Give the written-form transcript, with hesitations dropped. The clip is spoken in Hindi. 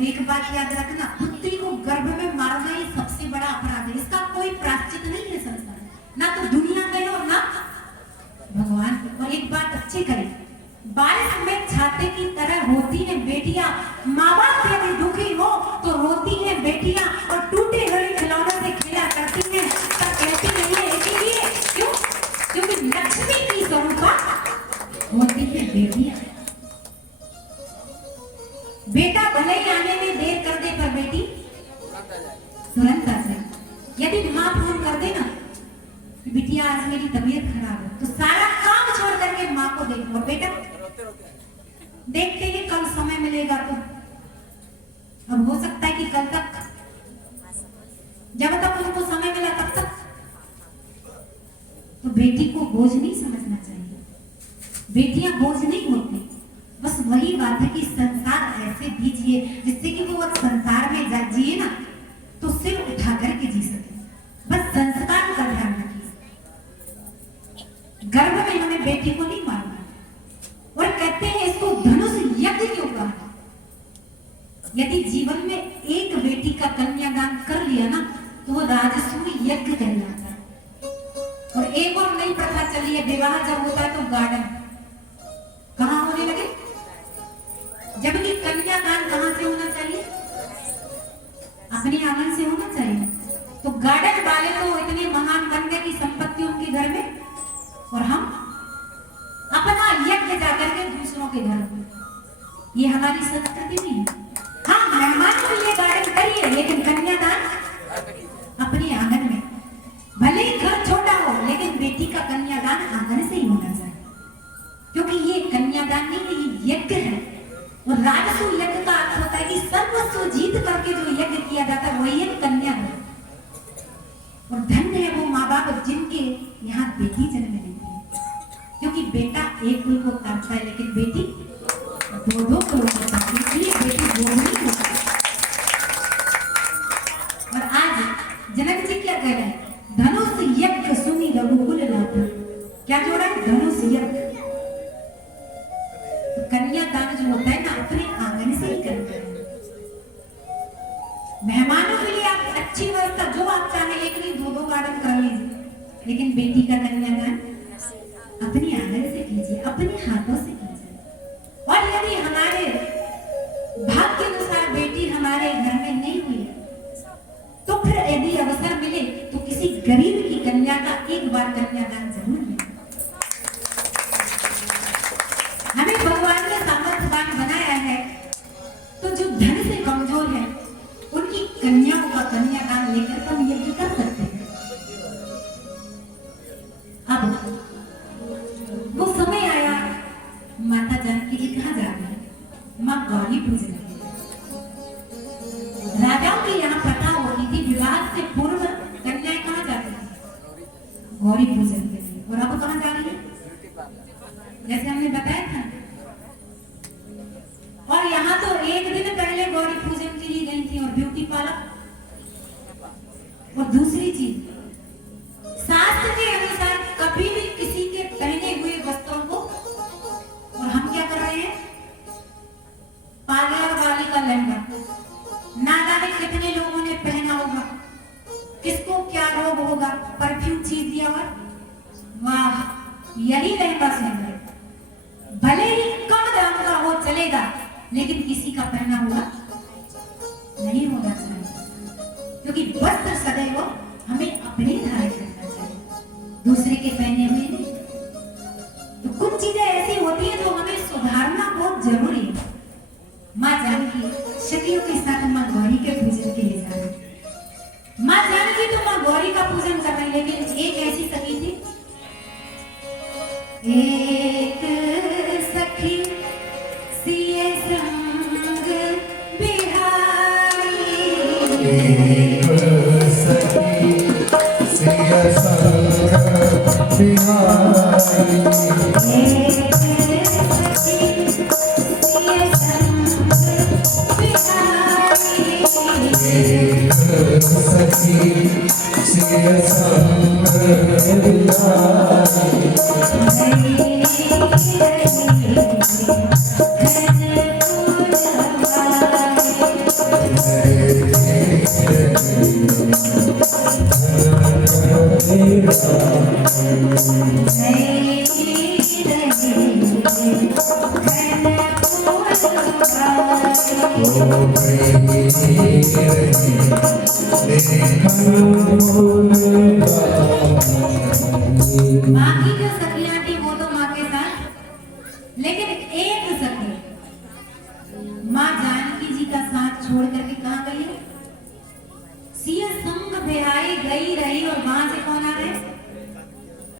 और एक बात याद रखना, पुत्री को गर्भ में मारना ही सबसे बड़ा अपराध है। इसका कोई प्रायश्चित नहीं है संसार, ना तो दुनिया में और ना भगवान। और एक बात अच्छी करें, बारिश में छाते की तरह होती है बेटियां। माँ बाप यदि दुखी हो तो रोती है बेटियां, और टूटे हुए खिलौनों से खेला करती हैं, पर कहती नहीं है इसीलिए क्यों? क्योंकि लक्ष्मी की स्वरूपा होती है बेटियां। बेटा भले ही आने में देर कर दे, पर बेटी तुरंत आ जाए। यदि माँ फोन कर दे ना, बिटिया आज मेरी तबीयत खराब है, तो सारा काम छोड़ करके माँ को देखो, बेटा देखते ही कल समय मिलेगा तो। अब हो सकता है कि कल तक, जब तक उनको समय मिला तब तक। तो बेटी को बोझ नहीं समझना चाहिए, बेटियां बोझ नहीं होती। बस वही बात है कि संसार ऐसे दीजिए जिससे कि वो संसार में जिए ना तो सिर उठा करके जी सके। बस संस्कार का ध्यान रखिए। गर्भ में हमें बेटी को नहीं मारना, और कहते हैं इसको धनुष यज्ञ क्यों कहा? यदि जीवन में एक बेटी का कन्यादान कर लिया ना तो वो राजसूय यज्ञ कहलाता है। और एक और नई प्रथा चली है, विवाह जब होता है तो गार्डन कहाँ होने लगे, जबकि कन्यादान कहाँ से होना चाहिए? अपने आंगन से होना चाहिए। तो गार्डन वाले तो इतने महान बन गए कि संपत्ति उनके घर में, और हम अपना यज्ञ जाकर के दूसरों के घर में। ये हमारी संस्कृति नहीं है। हाँ, मेहमान के लिए गार्डन करिए, लेकिन कन्यादान अपने आंगन में। भले ही घर छोटा हो, लेकिन बेटी का कन्यादान आंगन से ही होना चाहिए, क्योंकि ये कन्यादान नहीं, ये यज्ञ है। और राजसूय यज्ञ का अर्थ होता है कि सर्वस्व जीत करके जो यज्ञ किया जाता है वही एक कन्या है। और धन्य है वो माँ बाप जिनके यहाँ बेटी जन्म लेती है, क्योंकि बेटा एक कुल को काटता है, लेकिन बेटी दो कुल को काटती है, इसलिए बेटी दो नहीं होती। और आज जनक जी क्या कह रहे हैं? धनुष यज्ञ सुनी रघुकुल नाथ। क्या जोड़ा है? धनुष यज्ञ। तो कन्यादान जो होता है ना, अपने आंगन से ही करना है। मेहमानों के लिए आप अच्छी व्यवस्था, जो आप चाहे, एक नहीं दो गार्डन कर लीजिए, लेकिन बेटी का कन्यादान अपने आंगन से कीजिए, अपने हाथों से कीजिए। और यदि हमारे भाग्य के अनुसार बेटी हमारे घर में नहीं हुई, तो फिर यदि अवसर मिले तो किसी गरीब की कन्या का एक बार कन्यादान जरूर मिले। हमें भगवान ने सामर्थ्यवान बनाया है, तो जो धन से कमजोर है उनकी कन्याओं का कन्यादान लेकर हम यज्ञ कर सकते हैं। अब वो समय आया, माता जानकी जी कहाँ जा रही है? माँ गौरी पूजन के लिए। राजाओं की यहाँ प्रथा होती थी, विवाह से पूर्व कन्याएं कहाँ जाती थी? गौरी पूजन के लिए। और अब कहाँ जा रही है? जैसे हमने बताया था। और यहाँ तो एक दिन पहले गौरी पूजन के लिए गई थी, और ब्यूटी पार्लर। और दूसरी चीज, शास्त्र के अनुसार कभी भी किसी के पहने हुए वस्त्रों को, और हम क्या कर रहे हैं? पार्लर वाली का लहंगा, ना जाने कितने लोगों ने पहना होगा, किसको क्या रोग होगा, परफ्यूम चीज दिया हुआ। वाह, यही लहंगा सही है। भले ही कम दाम का हो चलेगा, लेकिन किसी का पहना हुआ नहीं होना चाहिए, क्योंकि वस्त्र सदैव हमें अपने धारण करना चाहिए, दूसरे के पहने हुए नहीं। तो कुछ चीजें ऐसी होती है जो हमें सुधारना बहुत जरूरी है। माँ जानकी सखियों के साथ माँ गौरी के पूजन के लिए जा रही। माँ जानकी तो माँ गौरी का पूजन कर रही, लेकिन एक ऐसी सखी थी, एक सखी सिए संग बिहारी, एक सखी सिए संग बिहारी, एक सखी सिए संग बिहारी, एक सखी सिए संग बिहारी। बाकी जो सखियां थी वो तो माँ के साथ, लेकिन एक सखी माँ जानकी जी का साथ छोड़ कर